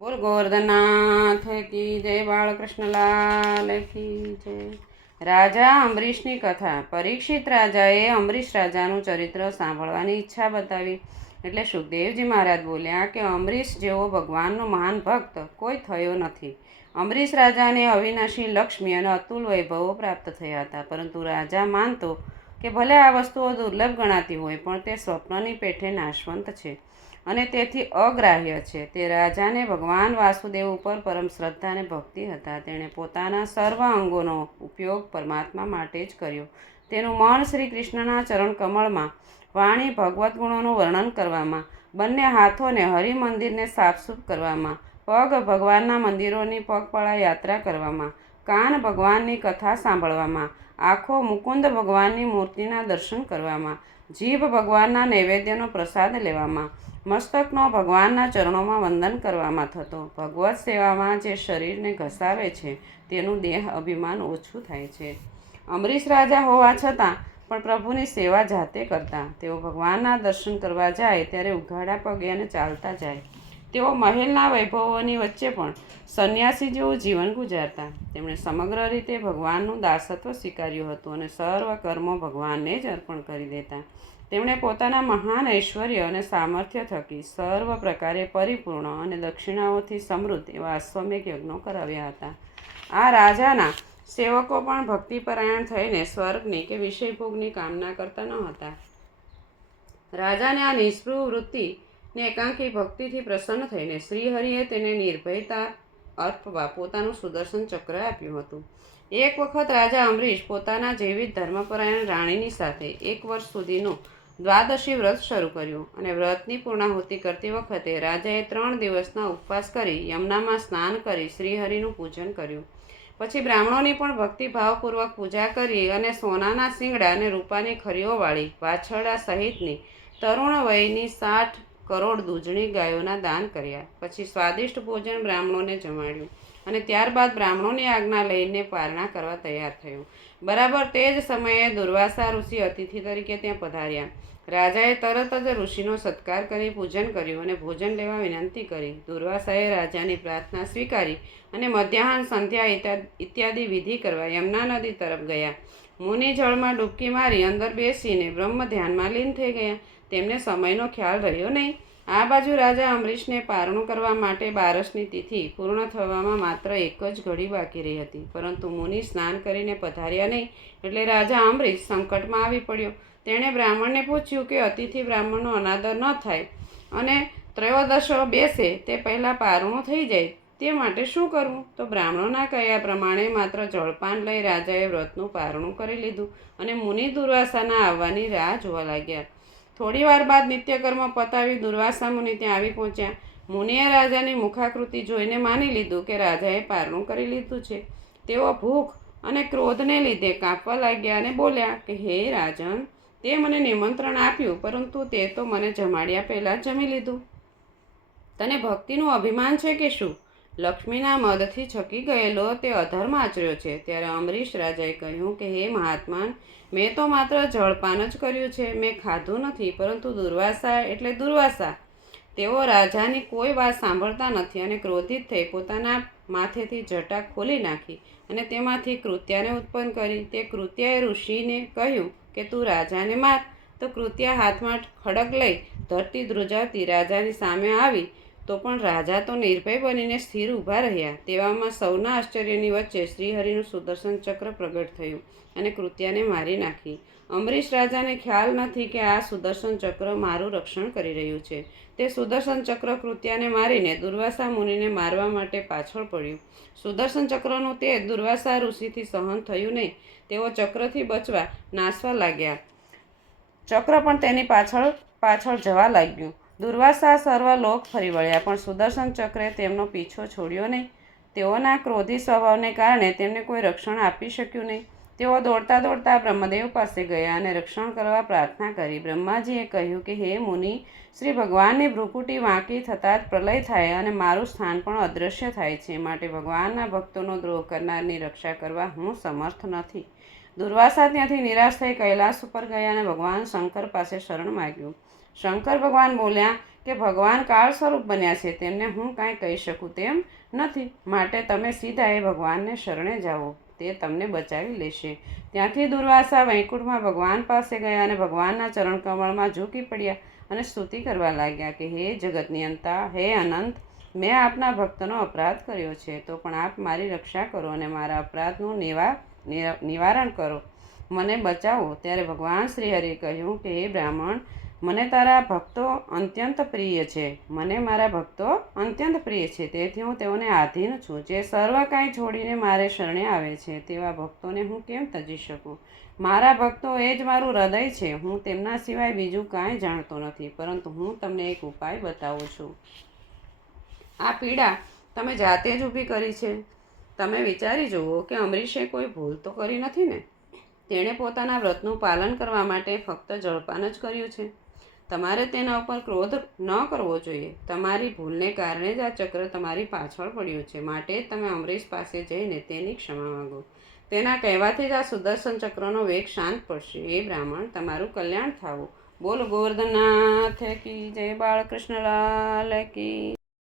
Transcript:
બોલ ગોવર્ધનનાથ કી જય, બાળકૃષ્ણલાલ કી જય। રાજા અંબરીશની કથા। પરીક્ષિત રાજાએ અંબરીશ રાજાનું ચરિત્ર સાંભળવાની ઈચ્છા બતાવી એટલે સુખદેવજી મહારાજ બોલ્યા કે અંબરીશ જેવો ભગવાનનો મહાન ભક્ત કોઈ થયો નથી। અંબરીશ રાજાને અવિનાશી લક્ષ્મી અને અતુલ વૈભવો પ્રાપ્ત થયા હતા, પરંતુ રાજા માનતો કે ભલે આ વસ્તુઓ દુર્લભ ગણાતી હોય પણ તે સ્વપ્નની પેઠે નાશવંત છે અને તેથી અગ્રાહ્ય છે। તે રાજાને ભગવાન વાસુદેવ ઉપર પરમ શ્રદ્ધા અને ભક્તિ હતા। તેણે પોતાના સર્વ અંગોનો ઉપયોગ પરમાત્મા માટે જ કર્યો। તેનું મન શ્રી કૃષ્ણના ચરણ કમળમાં, વાણી ભગવદ્ ગુણોનું વર્ણન કરવામાં, બંને હાથોને હરિ મંદિરને સાફસૂફ કરવામાં, પગ ભગવાનના મંદિરોની પગપાળા યાત્રા કરવામાં, કાન ભગવાનની કથા સાંભળવામાં, આંખો મુકુંદ ભગવાનની મૂર્તિના દર્શન કરવામાં, જીભ ભગવાનના નૈવેદ્યનો પ્રસાદ લેવામાં, મસ્તકનો ભગવાનના ચરણોમાં વંદન કરવામાં થતો। ભગવત સેવામાં જે શરીરને ઘસાવે છે તેનું દેહ અભિમાન ઓછું થાય છે। અંબરીશ રાજા હોવા છતાં પણ પ્રભુની સેવા જાતે કરતા। તેઓ ભગવાનના દર્શન કરવા જાય ત્યારે ઉઘાડા પગે અને ચાલતા જાય। તેઓ મહેલના વૈભવોની વચ્ચે પણ સંન્યાસી જેવું જીવન ગુજારતા। તેમણે સમગ્ર રીતે ભગવાનનું દાસત્વ સ્વીકાર્યું હતું અને સર્વ કર્મો ભગવાનને જ અર્પણ કરી દેતા। તેમણે પોતાના મહાન ઐશ્વર્ય અને સામર્થ્ય થકી સર્વ પ્રકારે પરિપૂર્ણ અને દક્ષિણાઓથી સમૃદ્ધ એવા અશ્વમેઘ યજ્ઞો કરાવ્યા હતા। આ રાજાના સેવકો પણ ભક્તિપરાયણ થઈને સ્વર્ગની કે વિષયભોગની કામના કરતા ન હતા। રાજાને આ નિષ્પૃહ વૃત્તિને એકાંકી ભક્તિથી પ્રસન્ન થઈને શ્રીહરિએ તેને નિર્ભયતા અર્પવા પોતાનું સુદર્શન ચક્ર આપ્યું હતું। એક વખત રાજા અંબરીશ પોતાના જેવી ધર્મપરાયણ રાણીની સાથે 1 વર્ષ સુધીનું દ્વાદશી વ્રત શરૂ કર્યું અને વ્રતની પૂર્ણાહુતિ કરતી વખતે રાજાએ 3 દિવસના ઉપવાસ કરી યમુનામાં સ્નાન કરી શ્રીહરિનું પૂજન કર્યું। પછી બ્રાહ્મણોની પણ ભક્તિભાવપૂર્વક પૂજા કરી અને સોનાના શિંગડા અને રૂપાની ખરીઓવાળી વાછરડા સહિતની તરુણ વયની 60 કરોડ દૂધણી ગાયોના દાન કર્યા। પછી સ્વાદિષ્ટ ભોજન બ્રાહ્મણોને જમાડ્યું અને ત્યારબાદ બ્રાહ્મણોની આજ્ઞા લઈને પારણા કરવા તૈયાર થયો। બરાબર તે જ સમયે દુર્વાસા ઋષિ અતિથિ તરીકે ત્યાં પધાર્યા। રાજાએ તરત જ ઋષિનો સત્કાર કરી પૂજન કર્યું અને ભોજન લેવા વિનંતી કરી। દુર્વાસાએ રાજાની પ્રાર્થના સ્વીકારી અને મધ્યાહન, સંધ્યા ઇત્યાદિ વિધિ કરવા યમુના નદી તરફ ગયા। મુનિ જળમાં ડૂબકી મારી અંદર બેસીને બ્રહ્મ ધ્યાનમાં લીન થઈ ગયા। તેમને સમયનો ખ્યાલ રહ્યો નહીં। આ બાજુ રાજા અંબરીશને પારણું કરવા માટે 12ની તિથિ પૂર્ણ થવામાં માત્ર 1 જ ઘડી બાકી રહી હતી, પરંતુ મુનિ સ્નાન કરીને પધાર્યા નહીં એટલે રાજા અંબરીશ સંકટમાં આવી પડ્યો। તેણે બ્રાહ્મણને પૂછ્યું કે અતિથિ બ્રાહ્મણનો અનાદર ન થાય અને ત્રયોદશો બેસે તે પહેલાં પારણું થઈ જાય તે માટે શું કરવું? તો બ્રાહ્મણોના કહ્યા પ્રમાણે માત્ર જળપાન લઈ રાજાએ વ્રતનું પારણું કરી લીધું અને મુનિ દુર્વાસાના આવવાની રાહ જોવા લાગ્યા। થોડી વાર બાદ નિત્યકર્મ પતાવી દુર્વાસા મુનિ ત્યાં આવી પહોંચ્યા। મુનિએ રાજાની મુખાકૃતિ જોઈને માની લીધું કે રાજાએ પારણું કરી લીધું છે। તેઓ ભૂખ અને ક્રોધને લીધે કાંપવા લાગ્યા અને બોલ્યા કે હે રાજન, તે મને નિમંત્રણ આપ્યું પરંતુ તે તો મને જમાડ્યા પહેલાં જમી લીધું। તને ભક્તિનું અભિમાન છે કે શું? લક્ષ્મીના મદથી છકી ગયેલો તે અધર્મ આચર્યો છે। ત્યારે અંબરીશ રાજાએ કહ્યું કે હે મહાત્માન, મેં તો માત્ર જળપાન જ કર્યું છે, મેં ખાધું નથી। પરંતુ દુર્વાસા એટલે દુર્વાસા, તેઓ રાજાની કોઈ વાત સાંભળતા નથી અને ક્રોધિત થઈ પોતાના માથેથી જટા ખોલી નાખી અને તેમાંથી કૃત્યાને ઉત્પન્ન કરી। તે કૃત્યાએ ઋષિને કહ્યું કે તું રાજાને માર। તો કૃત્યા હાથમાં ખડગ લઈ ધરતી ધ્રુજાવતી રાજાની સામે આવી તો પણ રાજા તો નિર્ભય બનીને સ્થિર ઊભા રહ્યા। તેવામાં સૌના આશ્ચર્યની વચ્ચે શ્રીહરિનું સુદર્શન ચક્ર પ્રગટ થયું અને કૃત્યાને મારી નાખી। અંબરીશ રાજાને ખ્યાલ નથી કે આ સુદર્શન ચક્ર મારું રક્ષણ કરી રહ્યું છે। તે સુદર્શન ચક્ર કૃત્યાને મારીને દુર્વાસા મુનિને મારવા માટે પાછળ પડ્યું। સુદર્શન ચક્રનું તે દુર્વાસા ઋષિથી સહન થયું નહીં। તેઓ ચક્રથી બચવા નાસવા લાગ્યા। ચક્ર પણ તેની પાછળ જવા લાગ્યું। દુર્વાસા સર્વ લોક ફરી વળ્યા પણ સુદર્શન ચક્રે તેમનો પીછો છોડ્યો નહીં। તેઓના ક્રોધી સ્વભાવને કારણે તેમને કોઈ રક્ષણ આપી શક્યું નહીં। તેઓ દોડતા દોડતા બ્રહ્મદેવ પાસે ગયા અને રક્ષણ કરવા પ્રાર્થના કરી। બ્રહ્માજીએ કહ્યું કે હે મુનિ, શ્રી ભગવાનની ભ્રુકુટી વાંકી થતાં જ પ્રલય થાય અને મારું સ્થાન પણ અદૃશ્ય થાય છે, માટે ભગવાનના ભક્તોનો દ્રોહ કરનારની રક્ષા કરવા હું સમર્થ નથી। દુર્વાસા ત્યાંથી નિરાશ થઈ કૈલાસ ઉપર ગયા અને ભગવાન શંકર પાસે શરણ માગ્યું। શંકર ભગવાન બોલ્યા કે ભગવાન કાળ સ્વરૂપ બન્યા છે, તેમને હું કાંઈ કહી શકું તેમ નથી. માટે તમે સીધા એ ભગવાનને શરણે જાઓ, તે તમને બચાવી લેશે. ત્યાંથી દુર્વાસા વૈકુંઠમાં ભગવાન પાસે ગયા અને ભગવાનના ચરણકમળમાં ઝૂકી પડ્યા અને સ્તુતિ કરવા લાગ્યા કે હે જગતનિયંતા, હે અનંત, મેં આપના ભક્તનો અપરાધ કર્યો છે, તો પણ આપ મારી રક્ષા કરો અને મારા અપરાધનું નિવારણ કરો, મને બચાવો. ત્યારે ભગવાન શ્રી હરિએ કહ્યું કે હે બ્રાહ્મણ, મને તારા ભક્તો અત્યંત પ્રિય છે. મને મારા ભક્તો અત્યંત પ્રિય છે, તેથી હું તેઓને આધીન છું. જે સર્વ કાંઈ છોડીને મારે શરણે આવે છે, તેવા ભક્તોને હું કેમ તજી શકું? મારા ભક્તો એ જ મારું હૃદય છે. હું તેમના સિવાય બીજું કાંઈ જાણતો નથી, પરંતુ હું તમને એક ઉપાય બતાવું છું. આ પીડા તમે જાતે જ ઊભી કરી છે. તમે વિચારી જુઓ કે અમરીશે કોઈ ભૂલ તો કરી નથી ને? તેણે પોતાના વ્રતનું પાલન કરવા માટે ફક્ત જળપાન જ કર્યું છે. તમારે તેના ઉપર ક્રોધ ન કરવો જોઈએ. તમારી ભૂલને કારણે જ આ ચક્ર તમારી પાછળ પડ્યું છે. માટે જ તમે અમરીશ પાસે જઈને તેની ક્ષમા માંગો. તેના કહેવાથી જ આ સુદર્શન ચક્રનો વેગ શાંત પડશે. એ બ્રાહ્મણ, તમારું કલ્યાણ થાવું. બોલ ગોવર્ધનનાથ કી જય, બાળકૃષ્ણલાલ કી